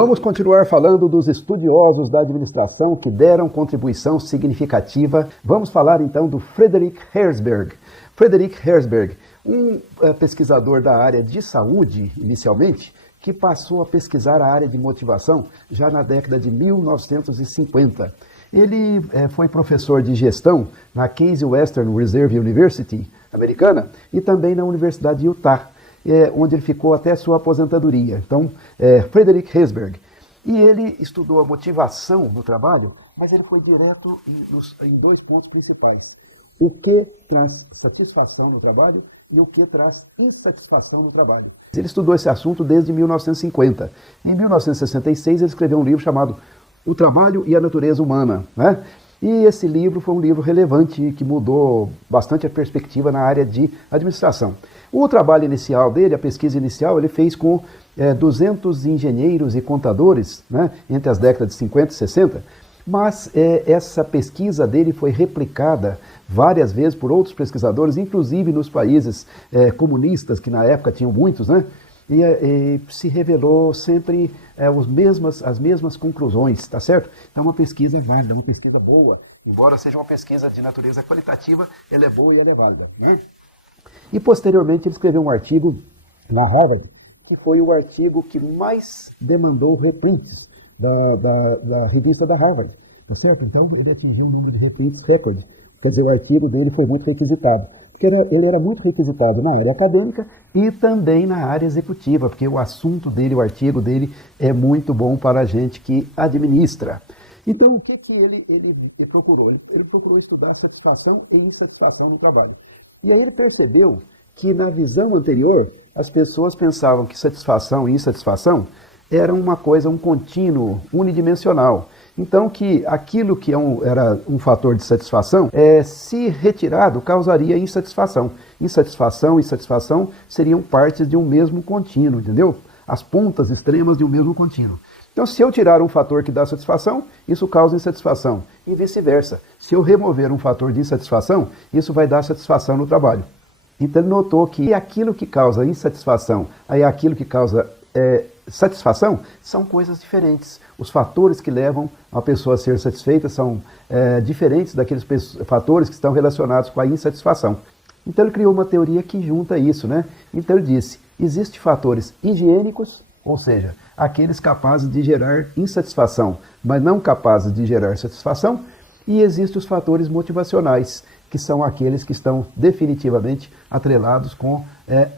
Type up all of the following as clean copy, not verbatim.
Vamos continuar falando dos estudiosos da administração que deram contribuição significativa. Vamos falar então do Frederick Herzberg. Frederick Herzberg, um pesquisador da área de saúde, inicialmente, que passou a pesquisar a área de motivação já na década de 1950. Ele foi professor de gestão na Case Western Reserve University americana e também na Universidade de Utah, onde ele ficou até sua aposentadoria. Então, Frederick Herzberg. E ele estudou a motivação no trabalho, mas ele foi direto em dois pontos principais. O que traz satisfação no trabalho e o que traz insatisfação no trabalho. Ele estudou esse assunto desde 1950. Em 1966, ele escreveu um livro chamado O Trabalho e a Natureza Humana, né? E esse livro foi um livro relevante que mudou bastante a perspectiva na área de administração. O trabalho inicial dele, a pesquisa inicial, ele fez com 200 engenheiros e contadores, né, entre as décadas de 50 e 60, mas essa pesquisa dele foi replicada várias vezes por outros pesquisadores, inclusive nos países comunistas, que na época tinham muitos, né? E se revelou sempre as mesmas conclusões, tá certo? Então uma pesquisa válida, uma pesquisa boa, embora seja uma pesquisa de natureza qualitativa, ela é boa e ela é válida, né? E posteriormente ele escreveu um artigo na Harvard, que foi o artigo que mais demandou reprints da revista da Harvard, tá certo? Então ele atingiu um número de reprints recorde, quer dizer, o artigo dele foi muito requisitado. Porque ele era muito requisitado na área acadêmica e também na área executiva, porque o assunto dele, o artigo dele é muito bom para a gente que administra. Então, o que ele procurou? Ele procurou estudar satisfação e insatisfação no trabalho. E aí ele percebeu que na visão anterior, as pessoas pensavam que satisfação e insatisfação era uma coisa, um contínuo, unidimensional. Então, que aquilo que era um fator de satisfação, se retirado, causaria insatisfação. Insatisfação e satisfação seriam partes de um mesmo contínuo, entendeu? As pontas extremas de um mesmo contínuo. Então, se eu tirar um fator que dá satisfação, isso causa insatisfação. E vice-versa. Se eu remover um fator de insatisfação, isso vai dar satisfação no trabalho. Então, ele notou que aquilo que causa insatisfação e aquilo que causa satisfação são coisas diferentes. Os fatores que levam a pessoa a ser satisfeita são diferentes daqueles fatores que estão relacionados com a insatisfação. Então ele criou uma teoria que junta isso, né? Então ele disse, existem fatores higiênicos, ou seja, aqueles capazes de gerar insatisfação, mas não capazes de gerar satisfação, e existem os fatores motivacionais, que são aqueles que estão definitivamente atrelados com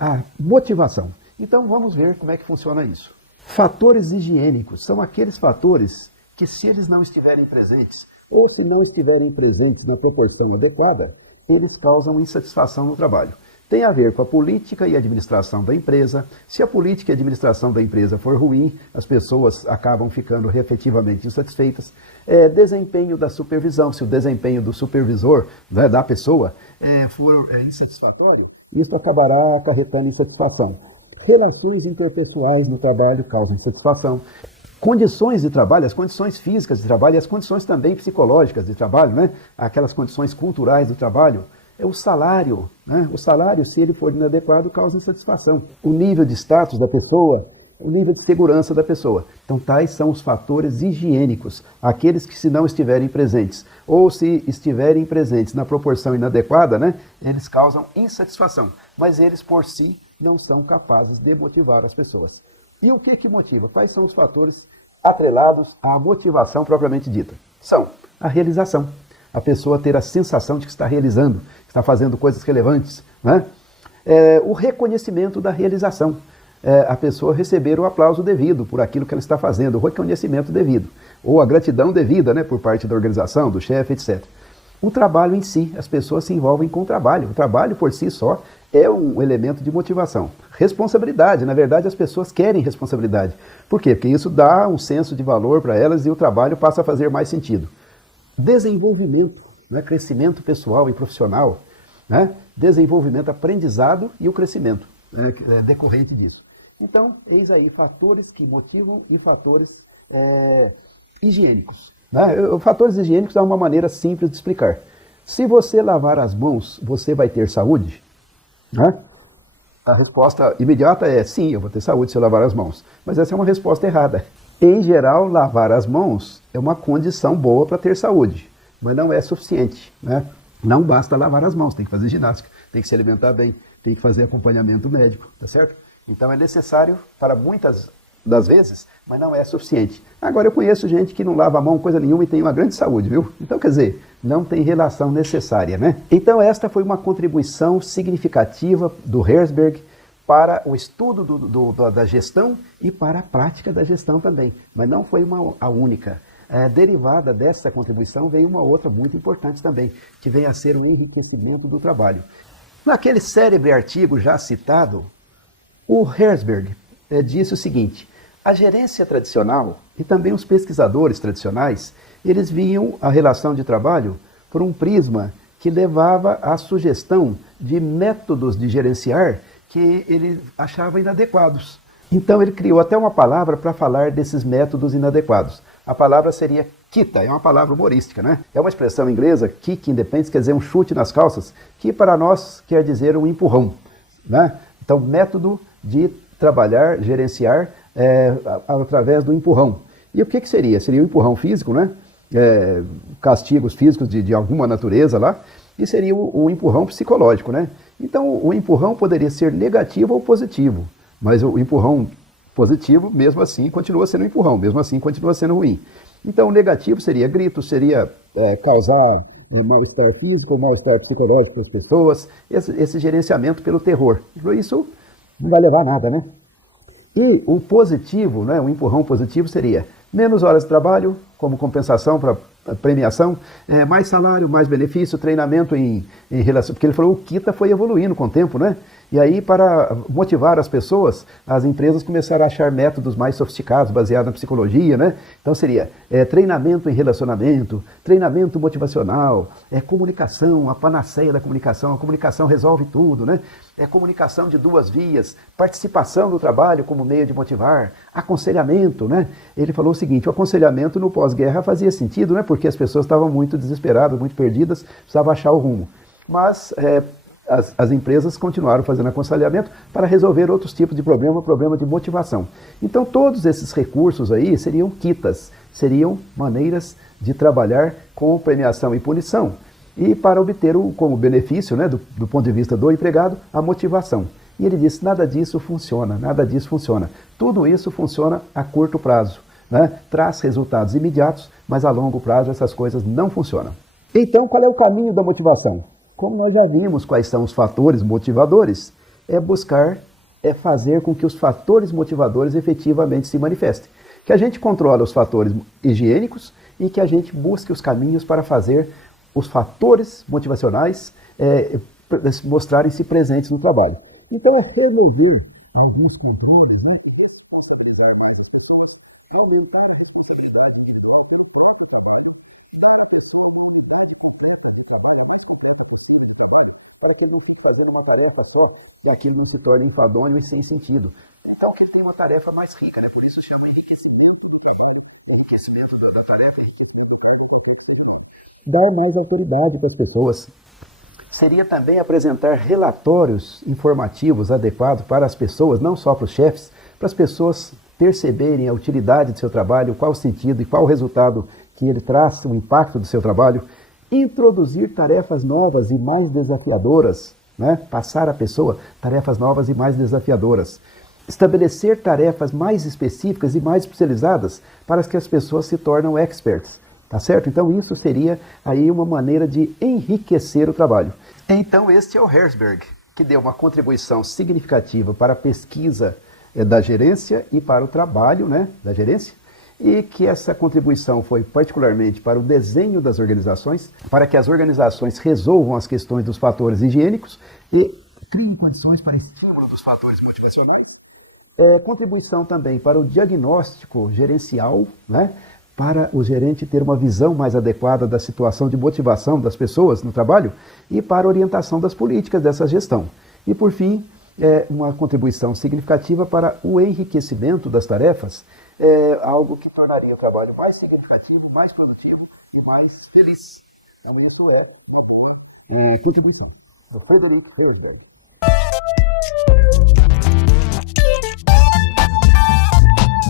a motivação. Então vamos ver como é que funciona isso. Fatores higiênicos são aqueles fatores que, se eles não estiverem presentes, ou se não estiverem presentes na proporção adequada, eles causam insatisfação no trabalho. Tem a ver com a política e administração da empresa. Se a política e a administração da empresa for ruim, as pessoas acabam ficando efetivamente insatisfeitas. Desempenho da supervisão, se o desempenho do supervisor, né, da pessoa, for insatisfatório, isso acabará acarretando insatisfação. Relações interpessoais no trabalho causam insatisfação. Condições de trabalho, as condições físicas de trabalho e as condições também psicológicas de trabalho, né? Aquelas condições culturais do trabalho. O salário, né? O salário, se ele for inadequado, causa insatisfação. O nível de status da pessoa, o nível de segurança da pessoa. Então, tais são os fatores higiênicos, aqueles que, se não estiverem presentes, ou se estiverem presentes na proporção inadequada, né? Eles causam insatisfação, mas eles por si não são capazes de motivar as pessoas. E o que motiva? Quais são os fatores atrelados à motivação propriamente dita? São a realização. A pessoa ter a sensação de que está realizando, que está fazendo coisas relevantes, né? O reconhecimento da realização. A pessoa receber o aplauso devido por aquilo que ela está fazendo, o reconhecimento devido. Ou a gratidão devida, né, por parte da organização, do chefe, etc. O trabalho em si, as pessoas se envolvem com o trabalho. O trabalho por si só é um elemento de motivação. Responsabilidade, na verdade as pessoas querem responsabilidade. Por quê? Porque isso dá um senso de valor para elas e o trabalho passa a fazer mais sentido. Desenvolvimento, né? Crescimento pessoal e profissional, né? Desenvolvimento, aprendizado e o crescimento, né? Decorrente disso. Então, eis aí fatores que motivam e fatores higiênicos. Né? Fatores higiênicos é uma maneira simples de explicar. Se você lavar as mãos, você vai ter saúde? Né? A resposta imediata é sim, eu vou ter saúde se eu lavar as mãos. Mas essa é uma resposta errada. Em geral, lavar as mãos é uma condição boa para ter saúde, mas não é suficiente, né? Não basta lavar as mãos, tem que fazer ginástica, tem que se alimentar bem, tem que fazer acompanhamento médico, tá certo? Então é necessário para muitas das vezes, mas não é suficiente. Agora eu conheço gente que não lava a mão coisa nenhuma e tem uma grande saúde, viu? Então quer dizer, não tem relação necessária, né? Então esta foi uma contribuição significativa do Herzberg para o estudo da gestão e para a prática da gestão também. Mas não foi a única. Derivada dessa contribuição veio uma outra muito importante também, que vem a ser o enriquecimento do trabalho. Naquele célebre artigo já citado, o Herzberg disse o seguinte: a gerência tradicional e também os pesquisadores tradicionais, eles viam a relação de trabalho por um prisma que levava à sugestão de métodos de gerenciar que ele achava inadequados. Então ele criou até uma palavra para falar desses métodos inadequados. A palavra seria kita, é uma palavra humorística, né? É uma expressão inglesa, kick in the pants, quer dizer um chute nas calças, que para nós quer dizer um empurrão, né? Então, método de trabalhar, gerenciar através do empurrão. E o que seria? Seria um empurrão físico, né? Castigos físicos de alguma natureza lá, e seria o empurrão psicológico, né? Então, o empurrão poderia ser negativo ou positivo, mas o empurrão positivo, mesmo assim, continua sendo um empurrão, mesmo assim, continua sendo ruim. Então, o negativo seria grito, seria causar mal-estar físico, mal-estar psicológico para as pessoas, esse gerenciamento pelo terror. Isso não vai levar a nada, né? E o positivo, né, o empurrão positivo seria menos horas de trabalho, como compensação para premiação, mais salário, mais benefício, treinamento em relação... Porque ele falou que o kita foi evoluindo com o tempo, né? E aí, para motivar as pessoas, as empresas começaram a achar métodos mais sofisticados, baseados na psicologia, né? Então seria treinamento em relacionamento, treinamento motivacional, comunicação, a panaceia da comunicação, a comunicação resolve tudo, né? Comunicação de duas vias, participação no trabalho como meio de motivar, aconselhamento, né? Ele falou o seguinte: o aconselhamento no pós-guerra fazia sentido, né? Porque as pessoas estavam muito desesperadas, muito perdidas, precisavam achar o rumo. Mas as empresas continuaram fazendo aconselhamento para resolver outros tipos de problema de motivação. Então todos esses recursos aí seriam kitas, seriam maneiras de trabalhar com premiação e punição, e para obter como benefício, né, do ponto de vista do empregado, a motivação. E ele disse: nada disso funciona, nada disso funciona. Tudo isso funciona a curto prazo, né? Traz resultados imediatos, mas a longo prazo essas coisas não funcionam. Então, qual é o caminho da motivação? Como nós já vimos quais são os fatores motivadores, fazer com que os fatores motivadores efetivamente se manifestem. Que a gente controle os fatores higiênicos e que a gente busque os caminhos para fazer os fatores motivacionais mostrarem-se presentes no trabalho. Então é remover alguns controles, né? Responsabilizar mais as pessoas, aumentar a responsabilidade individual. Para que ele não fique fazendo uma tarefa só, que aquilo não se torne enfadonho e sem sentido. Então que ele tem uma tarefa mais rica, né? Por isso chama enriquecimento da tarefa. Dar mais autoridade para as pessoas. Seria também apresentar relatórios informativos adequados para as pessoas, não só para os chefes, para as pessoas perceberem a utilidade do seu trabalho, qual o sentido e qual o resultado que ele traz, o impacto do seu trabalho. Introduzir tarefas novas e mais desafiadoras, né? Passar à pessoa tarefas novas e mais desafiadoras. Estabelecer tarefas mais específicas e mais especializadas para que as pessoas se tornem experts. Tá certo? Então isso seria aí uma maneira de enriquecer o trabalho. Então este é o Herzberg, que deu uma contribuição significativa para a pesquisa da gerência e para o trabalho, né, da gerência, e que essa contribuição foi particularmente para o desenho das organizações, para que as organizações resolvam as questões dos fatores higiênicos e criem condições para estímulo dos fatores motivacionais. Contribuição também para o diagnóstico gerencial, né, para o gerente ter uma visão mais adequada da situação de motivação das pessoas no trabalho e para a orientação das políticas dessa gestão. E, por fim, uma contribuição significativa para o enriquecimento das tarefas, algo que tornaria o trabalho mais significativo, mais produtivo e mais feliz. Então, isso é uma boa contribuição do Frederick Herzberg.